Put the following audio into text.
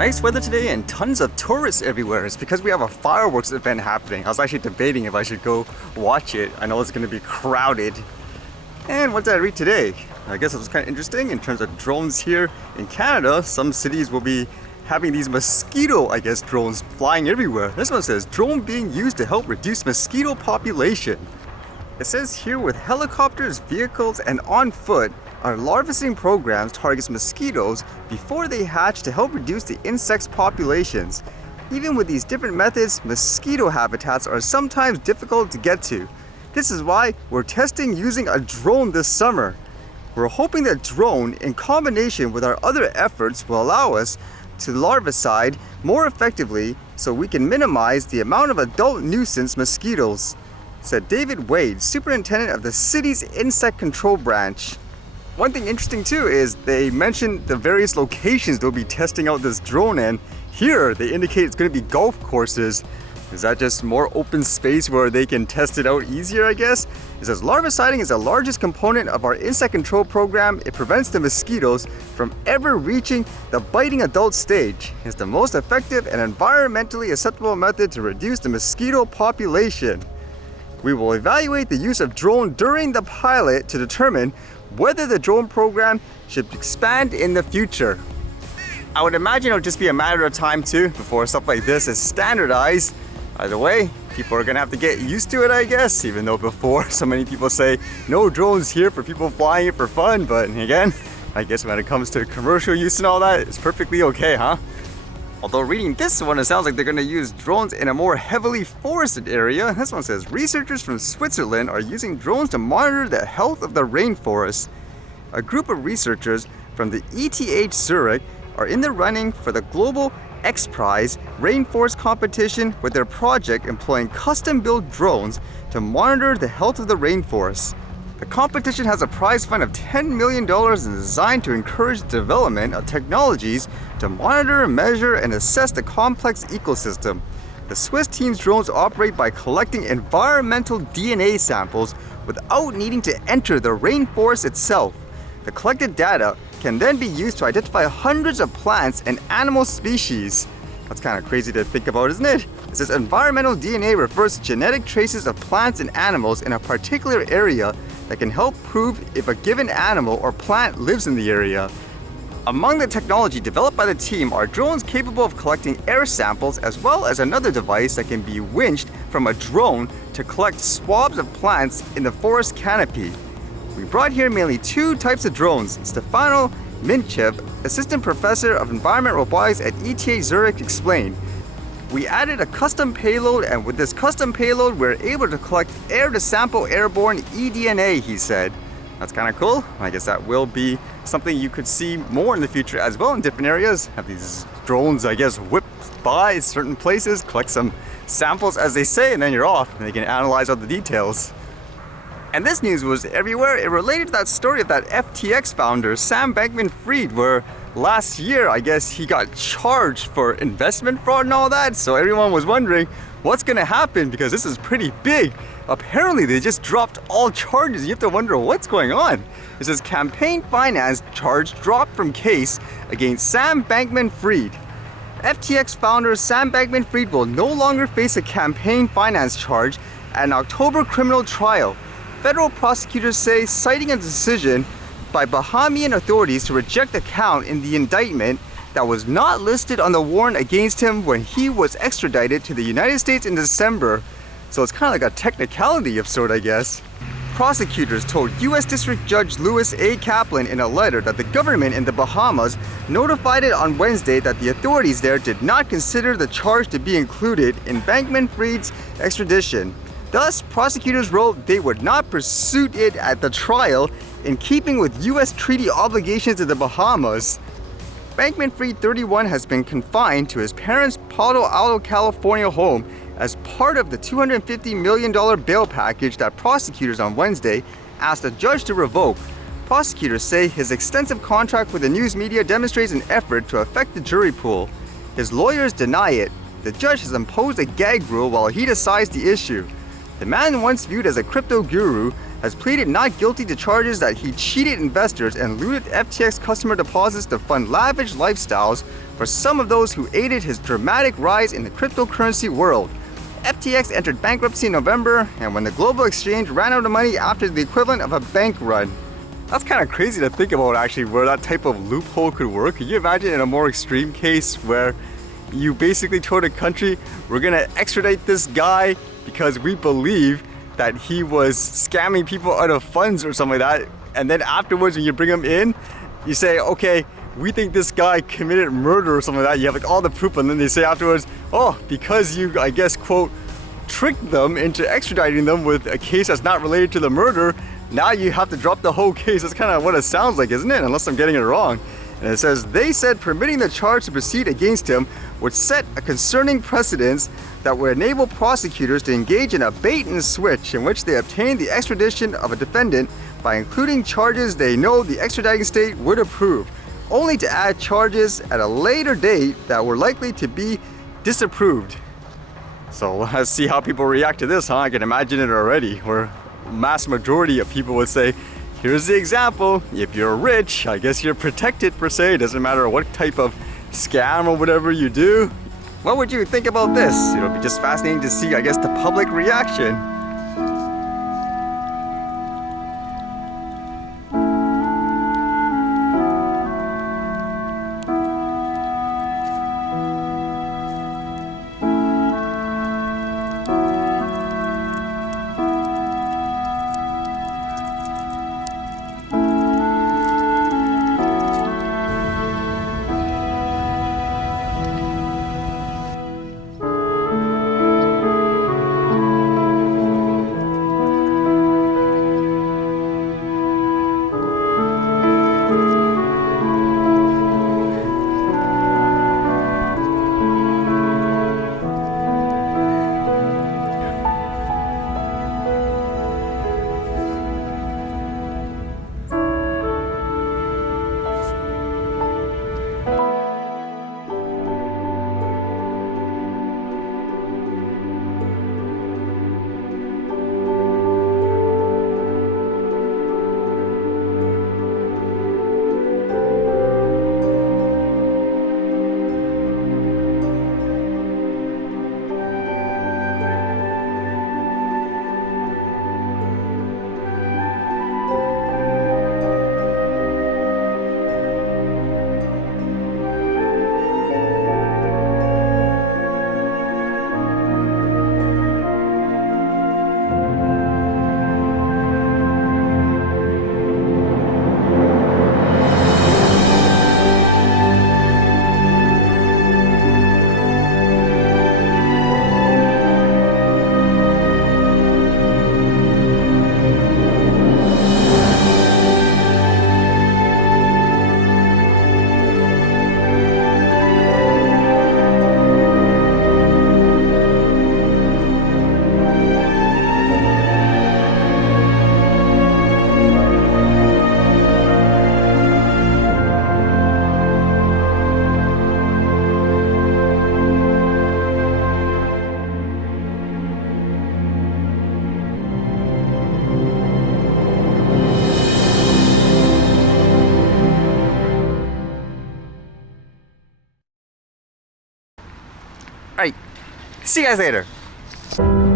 Nice weather today and tons of tourists everywhere. It's because we have a fireworks event happening. I was actually debating if I should go watch it. I know it's going to be crowded. And what did I read today? I guess it was kind of interesting in terms of drones here in Canada. Some cities will be having these mosquito, drones flying everywhere. This one says, drone being used to help reduce mosquito population. It says here with helicopters, vehicles, and on foot, our larvicing programs targets mosquitoes before they hatch to help reduce the insects' populations. Even with these different methods, mosquito habitats are sometimes difficult to get to. This is why we're testing using a drone this summer. We're hoping that drone, in combination with our other efforts, will allow us to larvicide more effectively so we can minimize the amount of adult nuisance mosquitoes, said David Wade, superintendent of the city's insect control branch. One thing interesting too is they mentioned the various locations they'll be testing out this drone in. Here they indicate it's going to be golf courses. Is that just more open space where they can test it out easier, I guess? It says larviciding is the largest component of our insect control program. It prevents the mosquitoes from ever reaching the biting adult stage. It's the most effective and environmentally acceptable method to reduce the mosquito population. We will evaluate the use of drone during the pilot to determine whether the drone program should expand in the future. I would imagine it'll just be a matter of time too before stuff like this is standardized. Either way, people are gonna have to get used to it, I guess, even though before so many people say no drones here for people flying it for fun, but again, I guess when it comes to commercial use and all that, it's perfectly okay, huh? Although reading this one, it sounds like they're going to use drones in a more heavily forested area. This one says, researchers from Switzerland are using drones to monitor the health of the rainforest. A group of researchers from the ETH Zurich are in the running for the Global X Prize Rainforest competition with their project employing custom-built drones to monitor the health of the rainforest. The competition has a prize fund of $10 million and is designed to encourage the development of technologies to monitor, measure, and assess the complex ecosystem. The Swiss team's drones operate by collecting environmental DNA samples without needing to enter the rainforest itself. The collected data can then be used to identify hundreds of plants and animal species. That's kind of crazy to think about, isn't it? It says environmental DNA refers to genetic traces of plants and animals in a particular area that can help prove if a given animal or plant lives in the area. Among the technology developed by the team are drones capable of collecting air samples, as well as another device that can be winched from a drone to collect swabs of plants in the forest canopy. We brought here mainly two types of drones. Stefano Minchev, assistant professor of environment robotics at ETH Zurich, explained. We added a custom payload, and with this custom payload, we're able to collect air-to-sample airborne eDNA, he said. That's kind of cool. I guess that will be something you could see more in the future as well in different areas. Have these drones, whip by certain places, collect some samples as they say, and then you're off, and they can analyze all the details. And this news was everywhere. It related to that story of that FTX founder, Sam Bankman Fried, where last year, I guess, he got charged for investment fraud and all that. So everyone was wondering what's going to happen because this is pretty big. Apparently, they just dropped all charges. You have to wonder what's going on. It says campaign finance charge dropped from case against Sam Bankman Fried. FTX founder Sam Bankman Fried will no longer face a campaign finance charge at an October criminal trial. Federal prosecutors say, citing a decision by Bahamian authorities to reject the count in the indictment that was not listed on the warrant against him when he was extradited to the United States in December. So it's kind of like a technicality of sort, I guess. Prosecutors told U.S. District Judge Lewis A. Kaplan in a letter that the government in the Bahamas notified it on Wednesday that the authorities there did not consider the charge to be included in Bankman Fried's extradition. Thus, prosecutors wrote they would not pursue it at the trial in keeping with U.S. treaty obligations in the Bahamas. Bankman Fried, 31, has been confined to his parents' Palo Alto, California home as part of the $250 million bail package that prosecutors on Wednesday asked a judge to revoke. Prosecutors say his extensive contract with the news media demonstrates an effort to affect the jury pool. His lawyers deny it. The judge has imposed a gag rule while he decides the issue. The man, once viewed as a crypto guru, has pleaded not guilty to charges that he cheated investors and looted FTX customer deposits to fund lavish lifestyles for some of those who aided his dramatic rise in the cryptocurrency world. FTX entered bankruptcy in November, and when the global exchange ran out of money after the equivalent of a bank run. That's kind of crazy to think about, actually, where that type of loophole could work. Can you imagine in a more extreme case where you basically told a country, we're gonna extradite this guy because we believe that he was scamming people out of funds or something like that, and then afterwards when you bring him in, you say, okay, we think this guy committed murder or something like that. You have like all the proof, and then they say afterwards, oh, because you, I guess, quote, tricked them into extraditing them with a case that's not related to the murder, now you have to drop the whole case. That's kind of what it sounds like, isn't it? Unless I'm getting it wrong. And it says, they said permitting the charge to proceed against him would set a concerning precedence that would enable prosecutors to engage in a bait and switch in which they obtain the extradition of a defendant by including charges they know the extraditing state would approve, only to add charges at a later date that were likely to be disapproved. So let's see how people react to this, huh? I can imagine it already, where mass majority of people would say, here's the example, if you're rich, I guess you're protected per se, it doesn't matter what type of scam or whatever you do. What would you think about this? It'll be just fascinating to see, I guess, the public reaction. Alright, see you guys later.